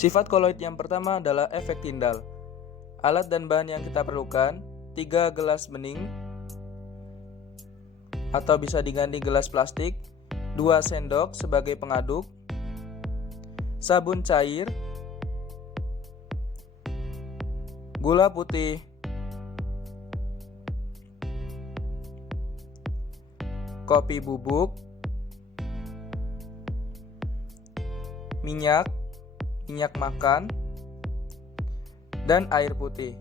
Sifat koloid yang pertama adalah efek tindal. Alat dan bahan yang kita perlukan: 3 gelas bening atau bisa diganti gelas plastik, 2 sendok sebagai pengaduk, sabun cair, gula putih, kopi bubuk, minyak makan, dan air putih.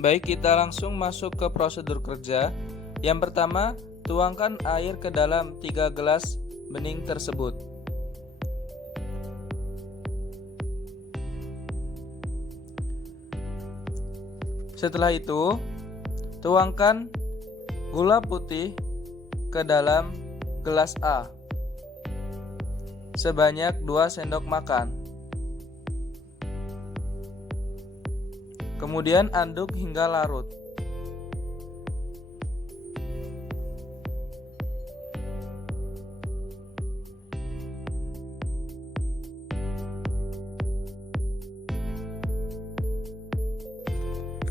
Baik, kita langsung masuk ke prosedur kerja. Yang pertama, tuangkan air ke dalam 3 gelas bening tersebut. Setelah itu, tuangkan gula putih ke dalam gelas A sebanyak 2 sendok makan. Kemudian aduk hingga larut.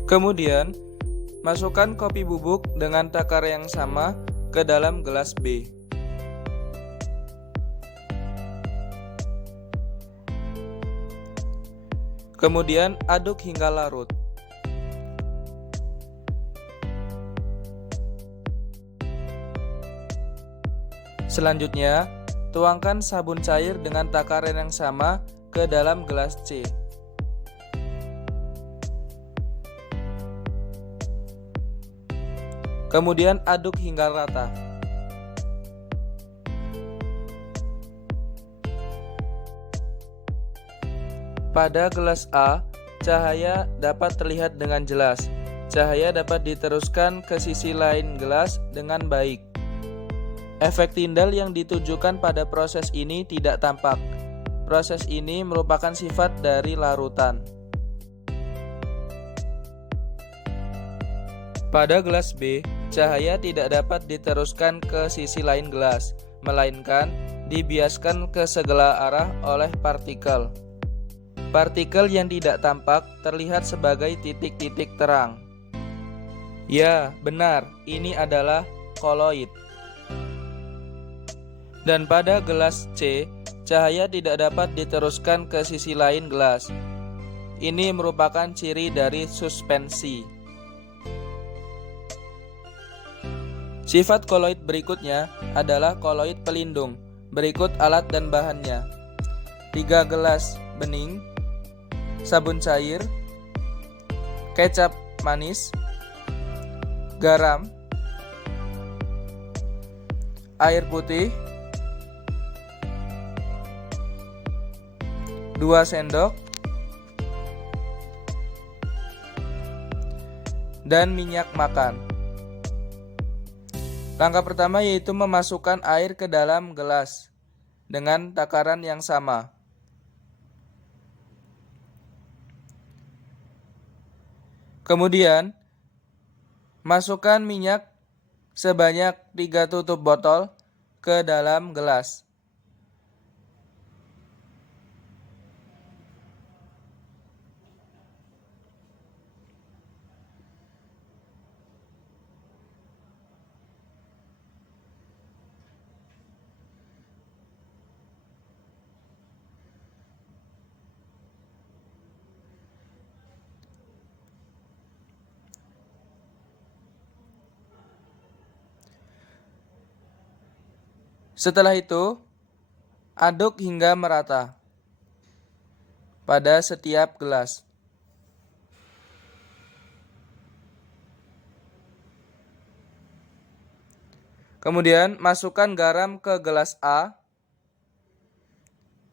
Kemudian, masukkan kopi bubuk dengan takar yang sama ke dalam gelas B. Kemudian aduk hingga larut. Selanjutnya, tuangkan sabun cair dengan takaran yang sama ke dalam gelas C. Kemudian aduk hingga rata. Pada gelas A, cahaya dapat terlihat dengan jelas. Cahaya dapat diteruskan ke sisi lain gelas dengan baik. Efek tindal yang ditujukan pada proses ini tidak tampak. Proses ini merupakan sifat dari larutan. Pada gelas B, cahaya tidak dapat diteruskan ke sisi lain gelas, melainkan dibiaskan ke segala arah oleh partikel. Partikel yang tidak tampak terlihat sebagai titik-titik terang. Ya, benar, ini adalah koloid. Dan pada gelas C, cahaya tidak dapat diteruskan ke sisi lain gelas. Ini merupakan ciri dari suspensi. Sifat koloid berikutnya adalah koloid pelindung. Berikut alat dan bahannya: 3 gelas bening, sabun cair, kecap manis, garam, air putih, 2 sendok, dan minyak makan. Langkah pertama yaitu memasukkan air ke dalam gelas dengan takaran yang sama. Kemudian, masukkan minyak sebanyak 3 tutup botol ke dalam gelas. Setelah itu, aduk hingga merata pada setiap gelas. Kemudian, masukkan garam ke gelas A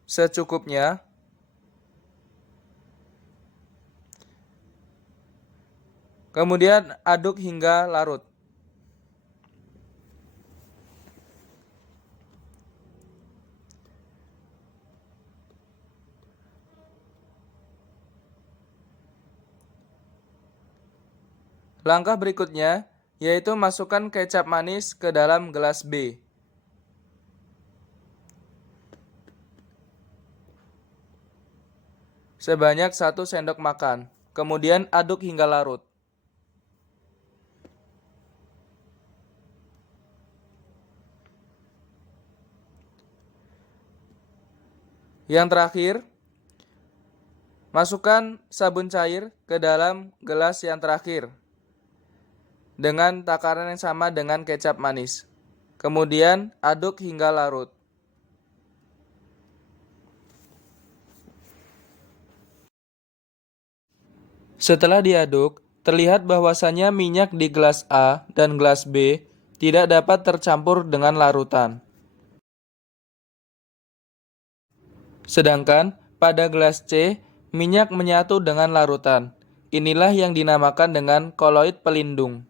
secukupnya. Kemudian, aduk hingga larut. Langkah berikutnya yaitu masukkan kecap manis ke dalam gelas B. sebanyak 1 sendok makan. Kemudian aduk hingga larut. Yang terakhir, masukkan sabun cair ke dalam gelas yang terakhir dengan takaran yang sama dengan kecap manis. Kemudian aduk hingga larut. Setelah diaduk, terlihat bahwasannya minyak di gelas A dan gelas B tidak dapat tercampur dengan larutan. Sedangkan pada gelas C, minyak menyatu dengan larutan. Inilah yang dinamakan dengan koloid pelindung.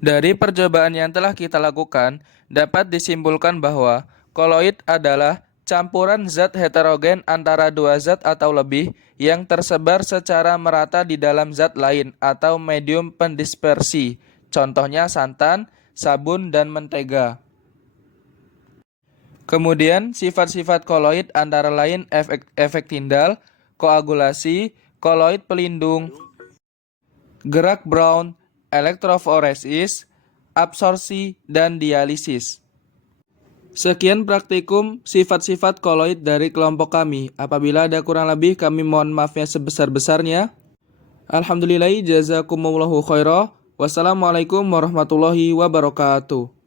Dari percobaan yang telah kita lakukan, dapat disimpulkan bahwa koloid adalah campuran zat heterogen antara dua zat atau lebih yang tersebar secara merata di dalam zat lain atau medium pendispersi. Contohnya santan, sabun, dan mentega. Kemudian sifat-sifat koloid antara lain efek Tyndall, koagulasi, koloid pelindung, gerak Brown, elektroforesis, absorpsi, dan dialisis. Sekian praktikum sifat-sifat koloid dari kelompok kami. Apabila ada kurang lebih, kami mohon maafnya sebesar-besarnya. Alhamdulillahi jazakumullahu khairah. Wassalamualaikum warahmatullahi wabarakatuh.